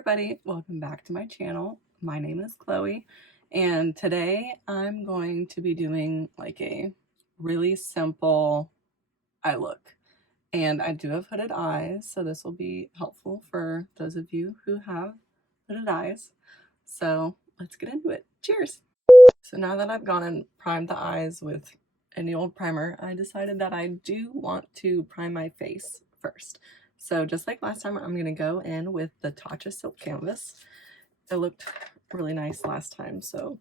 everybody, welcome back to my channel. My name is Chloe and today I'm going to be doing like a really simple eye look, and I do have hooded eyes, so this will be helpful for those of you who have hooded eyes. So let's get into it. Cheers! So now that I've gone and primed the eyes with any old primer, I decided that I do want to prime my face first. So just like last time, I'm going to go in with the Tatcha Silk Canvas. It looked really nice last time, so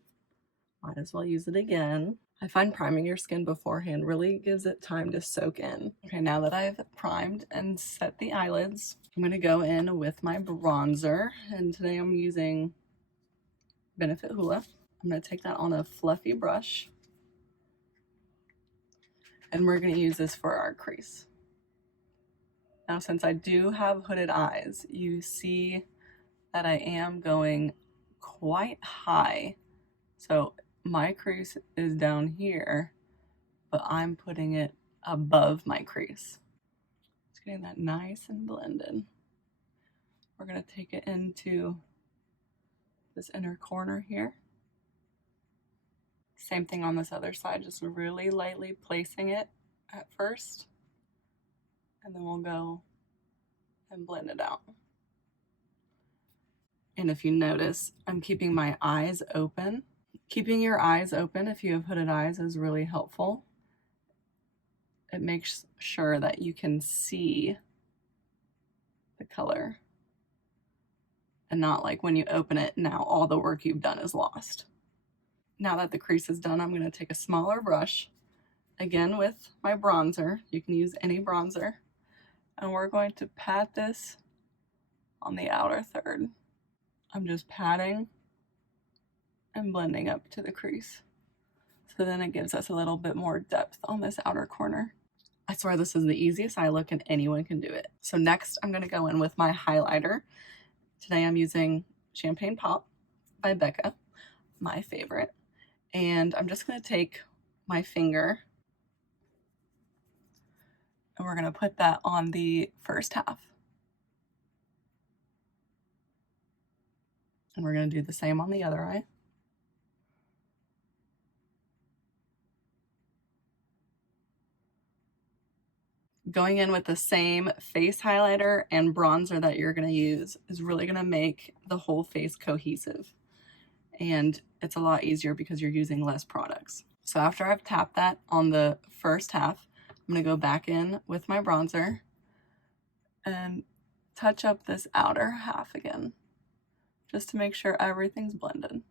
might as well use it again. I find priming your skin beforehand really gives it time to soak in. Okay, now that I've primed and set the eyelids, I'm going to go in with my bronzer, and today I'm using Benefit Hoola. I'm going to take that on a fluffy brush, and we're going to use this for our crease. Now, since I do have hooded eyes, you see that I am going quite high. So my crease is down here, but I'm putting it above my crease. It's getting that nice and blended. We're going to take it into this inner corner here. Same thing on this other side, just really lightly placing it at first, and then we'll go and blend it out. And if you notice, I'm keeping my eyes open. Keeping your eyes open if you have hooded eyes is really helpful. It makes sure that you can see the color, and not like when you open it, now all the work you've done is lost. Now that the crease is done, I'm going to take a smaller brush, again with my bronzer. You can use any bronzer, and we're going to pat this on the outer third. I'm just patting and blending up to the crease, so then it gives us a little bit more depth on this outer corner. I swear this is the easiest eye look and anyone can do it. So next I'm going to go in with my highlighter. Today I'm using Champagne Pop by Becca, my favorite. And I'm just going to take my finger and we're going to put that on the first half. And we're going to do the same on the other eye. Going in with the same face highlighter and bronzer that you're going to use is really going to make the whole face cohesive. And it's a lot easier because you're using less products. So after I've tapped that on the first half, I'm going to go back in with my bronzer and touch up this outer half again, just to make sure everything's blended.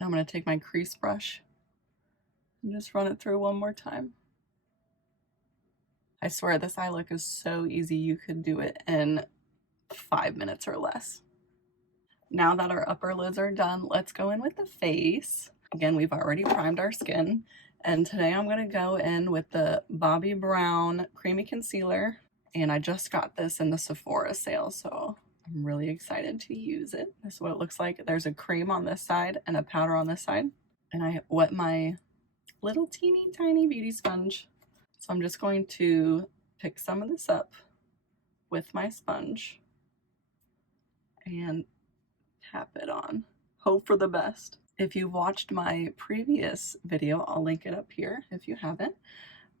I'm going to take my crease brush and just run it through one more time. I swear this eye look is so easy, you could do it in 5 minutes or less. Now that our upper lids are done, let's go in with the face. Again, we've already primed our skin, and today I'm going to go in with the Bobbi Brown Creamy Concealer, and I just got this in the Sephora sale, so I'm really excited to use it. This is what it looks like. There's a cream on this side and a powder on this side, and I wet my little teeny tiny beauty sponge. So I'm just going to pick some of this up with my sponge and tap it on. Hope for the best. If you've watched my previous video, I'll link it up here if you haven't,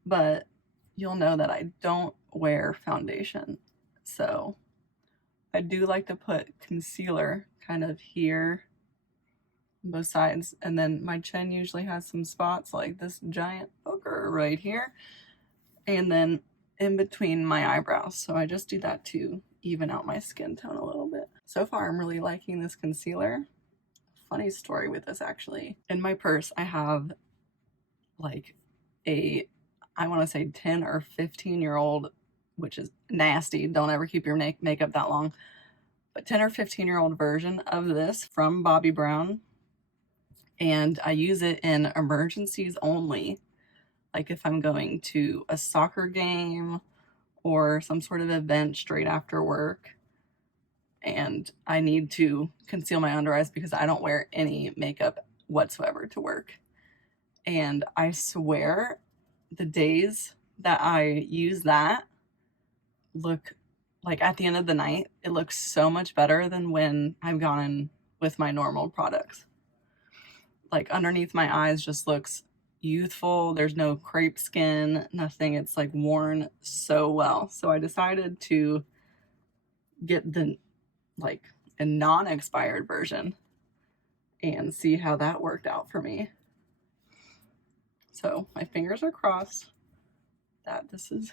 but you'll know that I don't wear foundation. So I do like to put concealer kind of here on both sides, and then my chin usually has some spots like this giant booger right here, and then in between my eyebrows. So I just do that to even out my skin tone a little bit. So far, I'm really liking this concealer. Funny story with this, actually. In my purse, I have like I want to say 10 or 15-year-old, which is nasty. Don't ever keep your makeup that long. But 10 or 15-year-old version of this from Bobbi Brown. And I use it in emergencies only. Like if I'm going to a soccer game or some sort of event straight after work and I need to conceal my under eyes because I don't wear any makeup whatsoever to work. And I swear the days that I use that look like at the end of the night, it looks so much better than when I've gone in with my normal products. Like underneath my eyes just looks youthful. There's no crepe skin, nothing. It's like worn so well. So I decided to get the like a non-expired version and see how that worked out for me. So my fingers are crossed that this is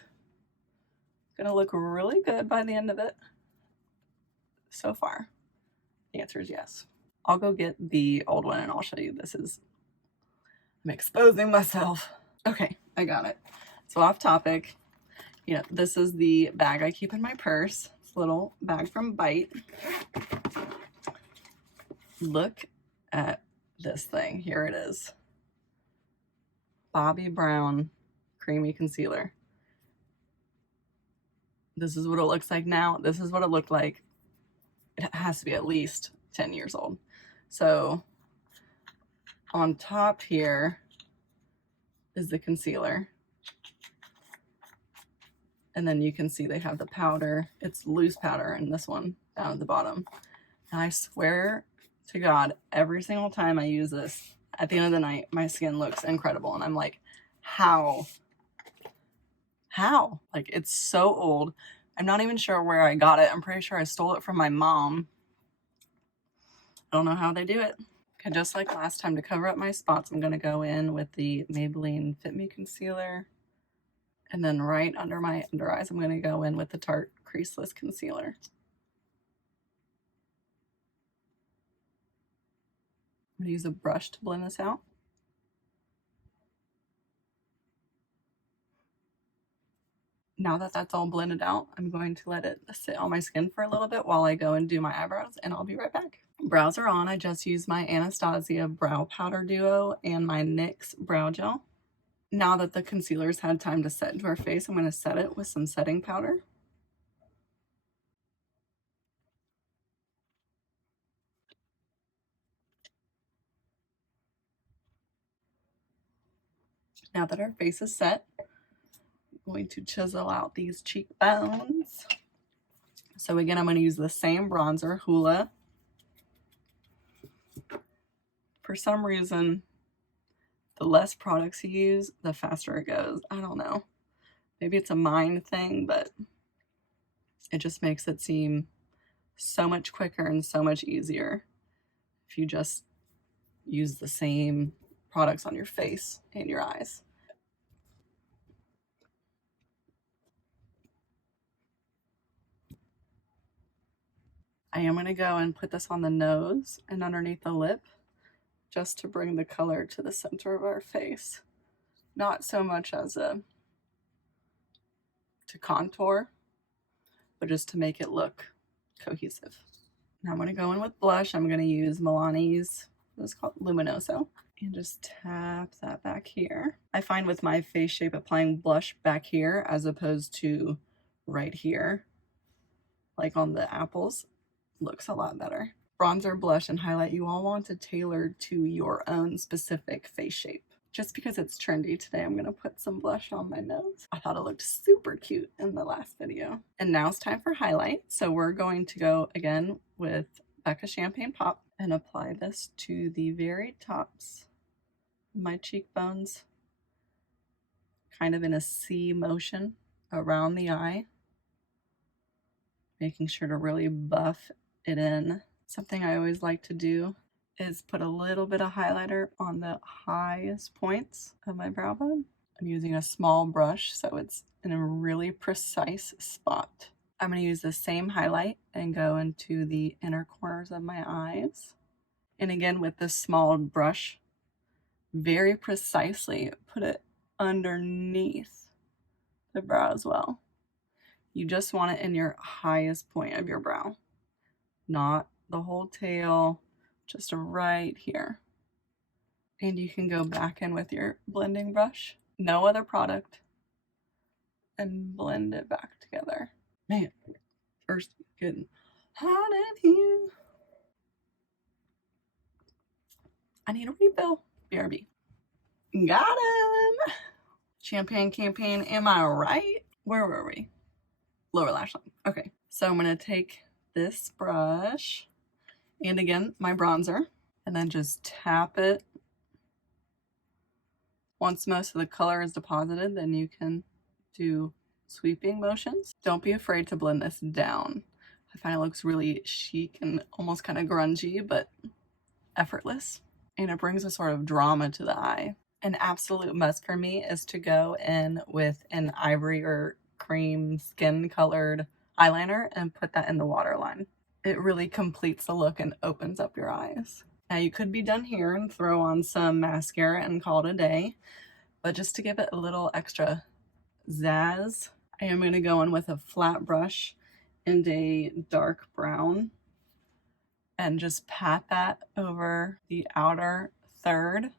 gonna look really good by the end of it. So far, the answer is yes. I'll go get the old one and I'll show you. I'm exposing myself. Okay, I got it. So off topic, you know, this is the bag I keep in my purse. It's a little bag from Bite. Look at this thing. Here it is. Bobbi Brown Creamy Concealer. This is what it looks like now. This is what it looked like. It has to be at least 10 years old. So on top here is the concealer. And then you can see they have the powder. It's loose powder in this one down at the bottom. And I swear to God, every single time I use this, at the end of the night, my skin looks incredible. And I'm like, how? How? Like, it's so old. I'm not even sure where I got it. I'm pretty sure I stole it from my mom. I don't know how they do it. Okay, just like last time, to cover up my spots, I'm going to go in with the Maybelline Fit Me Concealer. And then right under my under eyes, I'm going to go in with the Tarte Creaseless Concealer. I'm going to use a brush to blend this out. Now that that's all blended out, I'm going to let it sit on my skin for a little bit while I go and do my eyebrows, and I'll be right back. Brows are on. I just used my Anastasia Brow Powder Duo and my NYX Brow Gel. Now that the concealer's had time to set into our face, I'm going to set it with some setting powder. Now that our face is set, I'm going to chisel out these cheekbones. So again, I'm going to use the same bronzer, Hoola. For some reason, the less products you use, the faster it goes. I don't know. Maybe it's a mind thing, but it just makes it seem so much quicker and so much easier if you just use the same products on your face and your eyes. I am going to go and put this on the nose and underneath the lip just to bring the color to the center of our face. Not so much as to contour, but just to make it look cohesive. Now I'm going to go in with blush. I'm going to use Milani's, it's called Luminoso, and just tap that back here. I find with my face shape, applying blush back here as opposed to right here, like on the apples, looks a lot better. Bronzer, blush, and highlight, you all want to tailor to your own specific face shape. Just because it's trendy today, I'm going to put some blush on my nose. I thought it looked super cute in the last video. And now it's time for highlight. So we're going to go again with Becca Champagne Pop and apply this to the very tops of my cheekbones, kind of in a C motion around the eye, making sure to really buff it in. Something I always like to do is put a little bit of highlighter on the highest points of my brow bone. I'm using a small brush, so it's in a really precise spot. I'm going to use the same highlight and go into the inner corners of my eyes. And again, with this small brush, very precisely put it underneath the brow as well. You just want it in your highest point of your brow, not the whole tail, just right here. And you can go back in with your blending brush, no other product, and blend it back together. Man, first getting hot in here. I need a refill. BRB. Got him! Champagne campaign, am I right? Where were we? Lower lash line. Okay, So I'm going to take this brush and again my bronzer and then just tap it. Once most of the color is deposited, then you can do sweeping motions. Don't be afraid to blend this down. I find it looks really chic and almost kind of grungy, but effortless. And it brings a sort of drama to the eye. An absolute must for me is to go in with an ivory or cream skin colored eyeliner and put that in the waterline. It really completes the look and opens up your eyes. Now you could be done here and throw on some mascara and call it a day, but just to give it a little extra zazz, I am going to go in with a flat brush and a dark brown and just pat that over the outer third.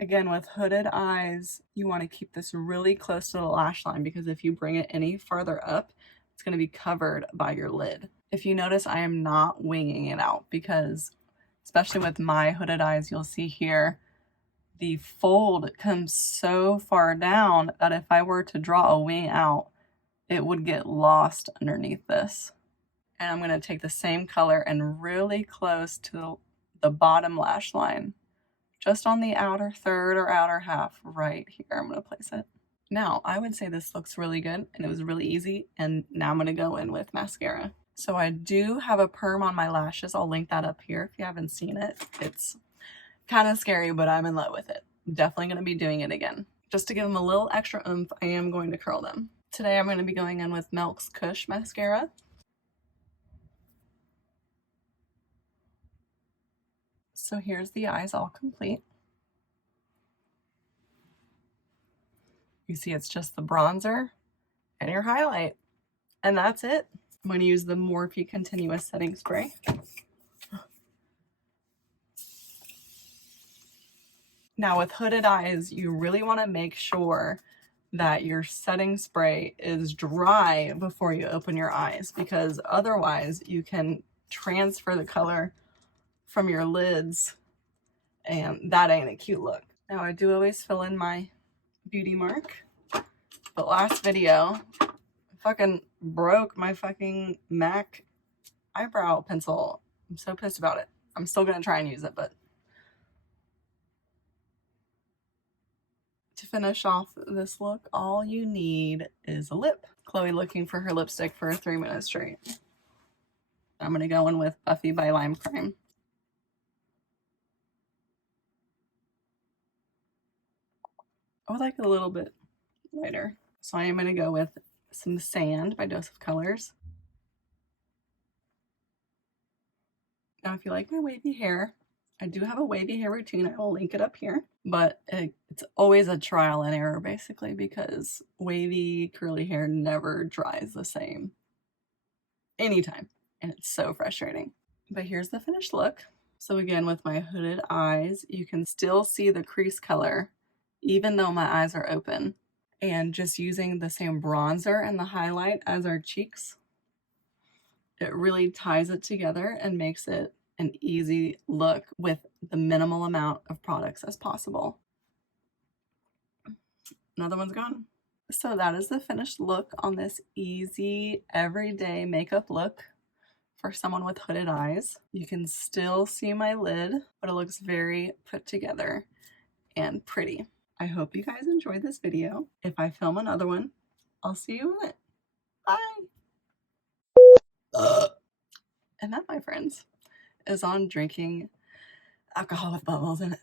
Again, with hooded eyes, you want to keep this really close to the lash line because if you bring it any further up, it's going to be covered by your lid. If you notice, I am not winging it out because, especially with my hooded eyes, you'll see here, the fold comes so far down that if I were to draw a wing out, it would get lost underneath this. And I'm going to take the same color and really close to the bottom lash line, just on the outer third or outer half right here. I'm going to place it. Now, I would say this looks really good and it was really easy. And now I'm going to go in with mascara. So I do have a perm on my lashes. I'll link that up here if you haven't seen it. It's kind of scary, but I'm in love with it. Definitely going to be doing it again. Just to give them a little extra oomph, I am going to curl them. Today I'm going to be going in with Milk's Kush mascara. So here's the eyes all complete. You see it's just the bronzer and your highlight. And that's it. I'm going to use the Morphe Continuous Setting Spray. Now with hooded eyes, you really want to make sure that your setting spray is dry before you open your eyes, because otherwise you can transfer the color from your lids and that ain't a cute look. Now I do always fill in my beauty mark, but last video I fucking broke my fucking MAC eyebrow pencil. I'm so pissed about it. I'm still gonna try and use it, but to finish off this look, all you need is a lip. Chloe looking for her lipstick for 3 minutes straight. I'm gonna go in with Buffy by Lime Crime. I would like it a little bit lighter. So I am gonna go with some Sand by Dose of Colors. Now if you like my wavy hair, I do have a wavy hair routine. I will link it up here, but it's always a trial and error basically because wavy curly hair never dries the same anytime, and it's so frustrating. But here's the finished look. So again, with my hooded eyes, you can still see the crease color even though my eyes are open. And just using the same bronzer and the highlight as our cheeks, it really ties it together and makes it an easy look with the minimal amount of products as possible. Another one's gone. So that is the finished look on this easy everyday makeup look for someone with hooded eyes. You can still see my lid, but it looks very put together and pretty. I hope you guys enjoyed this video. If I film another one, I'll see you in it. Bye! And that, my friends, is on drinking alcohol with bubbles in it.